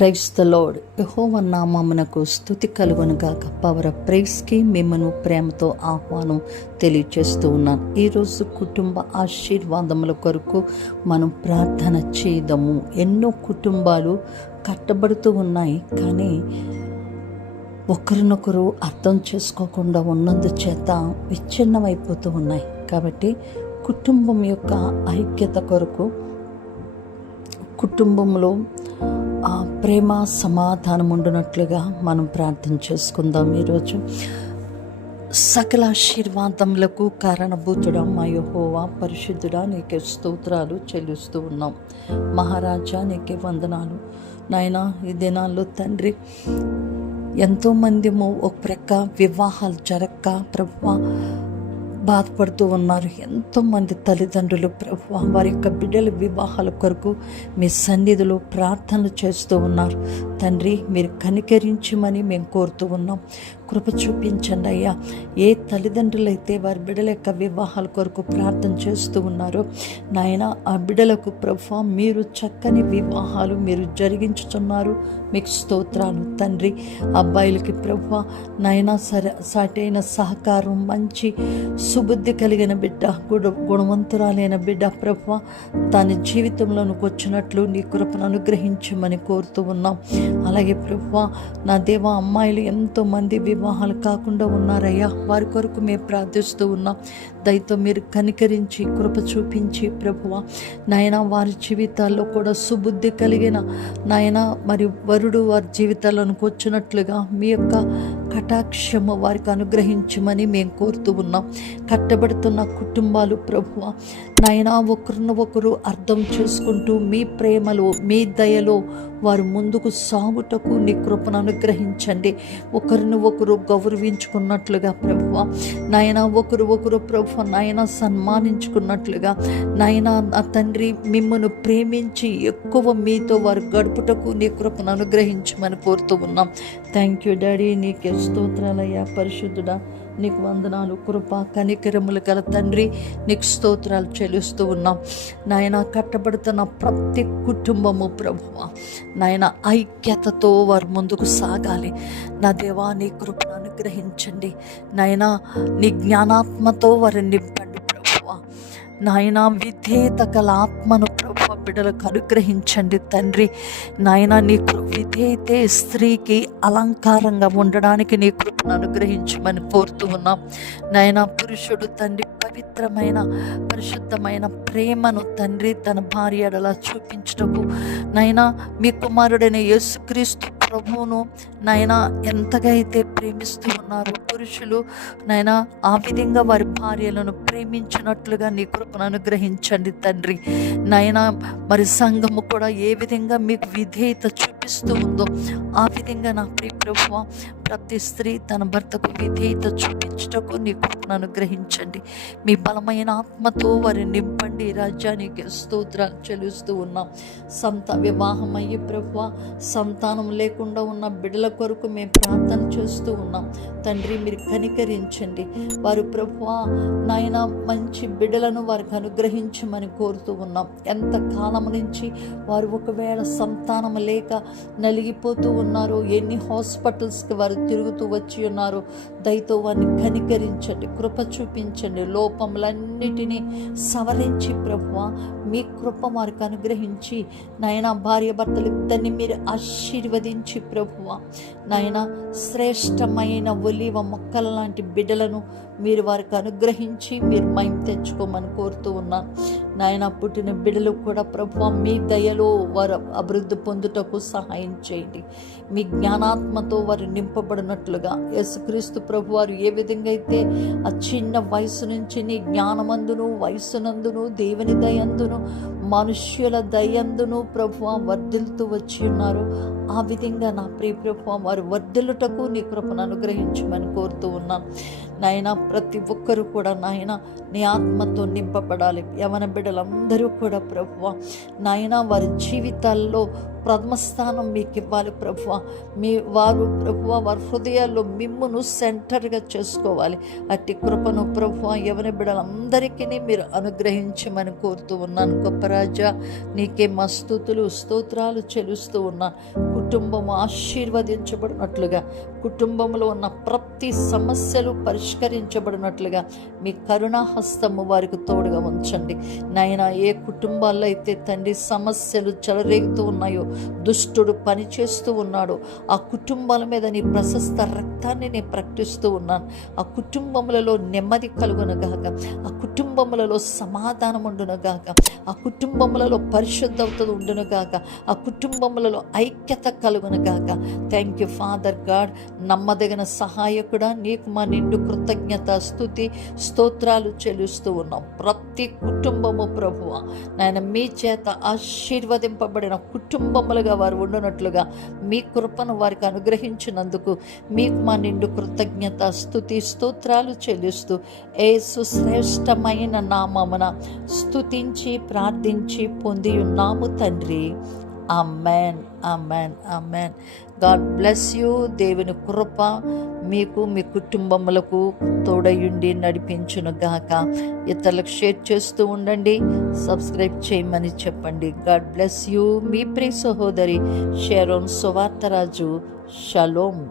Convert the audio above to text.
Praise the load యహోవ నామమునకు స్థుతి కలుగునుగాక. పవర్ ప్రైజ్కి మిమ్మను ప్రేమతో ఆహ్వానం తెలియచేస్తూ ఉన్నాను. ఈరోజు కుటుంబ ఆశీర్వాదముల కొరకు మనం ప్రార్థన చేయదము ఎన్నో కుటుంబాలు కట్టబడుతూ ఉన్నాయి. కానీ ఒకరినొకరు అర్థం చేసుకోకుండా ఉన్నందుచేత విచ్ఛిన్నమైపోతూ ఉన్నాయి. కాబట్టి కుటుంబం యొక్క ఐక్యత కొరకు కుటుంబంలో ప్రేమ సమాధానం ఉండునట్లుగా మనం ప్రార్థన చేసుకుందాం ఈరోజు. సకల ఆశీర్వాదములకు కారణభూతుడా మా యహోవా పరిశుద్ధుడా నీకే స్తోత్రాలు చెల్లిస్తూ ఉన్నాం. మహారాజా నీకే వందనాలు. నాయన ఈ దినాల్లో తండ్రి ఎంతోమంది ఒక ప్రక్క వివాహాలు జరక్క ప్రభు బాధపడుతూ ఉన్నారు. ఎంతోమంది తల్లిదండ్రులు ప్రభు వారి యొక్క బిడ్డల వివాహాల కొరకు మీ సన్నిధిలో ప్రార్థనలు చేస్తూ ఉన్నారు. తండ్రి మీరు కనికరించమని మేము కోరుతూ ఉన్నాం. కృప చూపించండి అయ్యా. ఏ తల్లిదండ్రులైతే వారి బిడ్డల యొక్క వివాహాల కొరకు ప్రార్థన చేస్తూ ఉన్నారో నాయన ఆ బిడ్డలకు ప్రభు మీరు చక్కని వివాహాలు మీరు జరిగించుతున్నారు మీకు స్తోత్రాలు. తండ్రి అబ్బాయిలకి ప్రభు నాయన సర సాటైన సహకారం మంచి సుబుద్ధి కలిగిన బిడ్డ గుణ గుణవంతురాలైన బిడ్డ ప్రభు తన జీవితంలోనికి వచ్చినట్లు నీ కృపను అనుగ్రహించమని కోరుతూ ఉన్నాం. అలాగే ప్రభు నా దేవ అమ్మాయిలు ఎంతోమంది వివాహాలు కాకుండా ఉన్నారయ్యా. వారి కొరకు మేము ప్రార్థిస్తూ ఉన్నాం. దయతో మీరు కనికరించి కృప చూపించి ప్రభువ నాయన వారి జీవితాల్లో కూడా సుబుద్ధి కలిగిన నాయన మరి వరుడు వారి జీవితాల్లోనికి వచ్చినట్లుగా మీ యొక్క కటాక్షము వారికి అనుగ్రహించమని మేము కోరుతూ ఉన్నాం. కట్టబడుతున్న కుటుంబాలు ప్రభువ నాయన ఒకరిని ఒకరు అర్థం చేసుకుంటూ మీ ప్రేమలో మీ దయలో వారు ముందుకు సాగుటకు నీ కృపను అనుగ్రహించండి. ఒకరిని ఒకరు గౌరవించుకున్నట్లుగా ప్రభువ నాయన ఒకరు ఒకరు ప్రభు నాయన సన్మానించుకున్నట్లుగా నాయన నా తండ్రి మిమ్మల్ని ప్రేమించి ఎక్కువ మీతో వారు గడుపుటకు నీ కృపను అనుగ్రహించమని కోరుతూ ఉన్నాం. థ్యాంక్ యూ డాడీ నీకే స్తోత్రాలయ్యా పరిశుద్ధుడా. నీకు వందనాలు కృప కనికరములు గల తండ్రి. నీకు స్తోత్రాలు చెల్లిస్తూ ఉన్నాం. నాయన కట్టబడుతున్న ప్రతి కుటుంబము ప్రభువ. నాయన ఐక్యతతో వారు ముందుకు సాగాలి. నా దేవా నీ కృపను అనుగ్రహించండి. నాయన నీ జ్ఞానాత్మతో వారిని నింపండి ప్రభువ. నాయన విధేయత గల ఆత్మను ప్రభు బిడ్డలకు అనుగ్రహించండి తండ్రి. నాయన నీ విధేయితే స్త్రీకి అలంకారంగా ఉండడానికి నీ కృపను అనుగ్రహించమని కోరుతూ ఉన్నాం. నాయన పురుషుడు తండ్రి పవిత్రమైన పరిశుద్ధమైన ప్రేమను తండ్రి తన భార్య ఎడలా చూపించటకు నైనా మీ కుమారుడైన యేసుక్రీస్తు ప్రభువును నాయన ఎంతగా అయితే ప్రేమిస్తూ ఉన్నారు పురుషులు నాయన ఆ విధంగా వారి భార్యలను ప్రేమించినట్లుగా నీ కృపను అనుగ్రహించండి తండ్రి. నాయన మరి సంఘము కూడా ఏ విధంగా మీకు విధేయత చూ కనిపిస్తూ ఉందో ఆ విధంగా నా ప్రియ ప్రభువ ప్రతి స్త్రీ తన భర్తకు విధేయత చూపించటకు నీ కృపను అనుగ్రహించండి. మీ బలమైన ఆత్మతో వారిని నింపండి. రాజ్యానికి స్తోత్రాలు చెల్లిస్తూ ఉన్నాం. సంత వివాహం అయ్యి ప్రభువ సంతానం లేకుండా ఉన్న బిడల కొరకు మేము ప్రార్థన చేస్తూ ఉన్నాం. తండ్రి మీరు కనికరించండి. వారు ప్రభువ నాయన మంచి బిడ్డలను వారికి అనుగ్రహించమని కోరుతూ ఉన్నాం. ఎంత కాలం నుంచి వారు ఒకవేళ సంతానం లేక నలిగిపోతూ ఉన్నారో ఎన్ని హాస్పిటల్స్కి వారు తిరుగుతూ వచ్చి ఉన్నారో దయతో వారిని కనికరించండి కృప చూపించండి లోపములన్నిటినీ సవరించి ప్రభువ మీ కృప వారికి అనుగ్రహించి నాయన భార్య భర్తలు ఇద్దరిని మీరు ఆశీర్వదించి ప్రభువ నాయన శ్రేష్టమైన ఒలివ మొక్కల లాంటి బిడ్డలను మీరు వారికి అనుగ్రహించి మీరు మైం తెచ్చుకోమని కోరుతూ ఉన్నాను. నాయన పుట్టిన బిడ్డలు కూడా ప్రభు మీ దయలో వారు అభివృద్ధి పొందుటకు సహాయం చేయండి. మీ జ్ఞానాత్మతో వారు నింపబడినట్లుగా యేసుక్రీస్తు ప్రభు వారు ఏ విధంగా అయితే ఆ చిన్న వయసు నుంచి నీ జ్ఞానమందును వయసునందును దేవుని దయందును మనుష్యుల దయందును ప్రభు వర్ధిల్తూ వచ్చి ఉన్నారు. ఆ విధంగా నా ప్రియ ప్రభు వారు వర్ధిల్లుటకు నీ కృపను అనుగ్రహించమని కోరుతూ ఉన్నాను నాయన ప్రతి ఒక్కరూ కూడా నాయన నీ ఆత్మతో నింపబడాలి. యవన బిడ్డలందరూ కూడా ప్రభువ నాయన వారి జీవితాల్లో ప్రథమ స్థానం మీకు ఇవ్వాలి ప్రభువ. మీ వారు ప్రభువ వారి హృదయాల్లో మిమ్మును సెంటర్గా చేసుకోవాలి. అట్టి కృపను ప్రభువ ఎవరి బిడ్డలందరికీ మీరు అనుగ్రహించమని కోరుతూ ఉన్నాను. గొప్ప రాజా నీకే మస్తుతులు స్తోత్రాలు చెలుస్తూ ఉన్నాను కుటుంబము ఆశీర్వదించబడినట్లుగా కుటుంబంలో ఉన్న ప్రతి సమస్యలు పరిష్కరించబడినట్లుగా మీ కరుణాహస్తము వారికి తోడుగా ఉంచండి. నాయన ఏ కుటుంబాల్లో అయితే తండ్రి సమస్యలు చెలరేగుతూ ఉన్నాయో దుష్టుడు పనిచేస్తూ ఉన్నాడో ఆ కుటుంబాల మీద నీ ప్రశస్త రక్తాన్ని నేను ప్రకటిస్తూ ఉన్నాను. ఆ కుటుంబములలో నెమ్మది కలుగునగాక ఆ కుటుంబములలో సమాధానం ఉండునుగాక ఆ కుటుంబములలో పరిశుద్ధత ఉండునుగాక ఆ కుటుంబములలో ఐక్యత కలుగునుగాక థ్యాంక్ యూ ఫాదర్ గాడ్ నమ్మదగిన సహాయకుడా నీకు మా నిండు కృతజ్ఞత స్థుతి స్తోత్రాలు చెల్లిస్తూ ఉన్నాం. ప్రతి కుటుంబము ప్రభువ నాయన మీ చేత ఆశీర్వదింపబడిన కుటుంబములుగా వారు ఉండునట్లుగా మీ కృపను వారికి అనుగ్రహించినందుకు మీకు మా నిండు కృతజ్ఞత స్థుతి స్తోత్రాలు చెల్లిస్తూ ఏ సుశ్రేష్టమైన నామమున స్థుతించి ప్రార్థించి పొంది ఉన్నాము తండ్రి. అమ్మాన్ అమ్మాన్ అమ్మాన్ గాడ్ బ్లెస్ యూ దేవుని కృప మీకు మీ కుటుంబములకు తోడయుండి నడిపించును గాక. ఇతరులకు షేర్ చేస్తూ ఉండండి. సబ్స్క్రైబ్ చేయమని చెప్పండి. గాడ్ బ్లెస్ యూ మీ ప్రియ సహోదరి షేరోన్ సువార్తరాజు. షలోమ్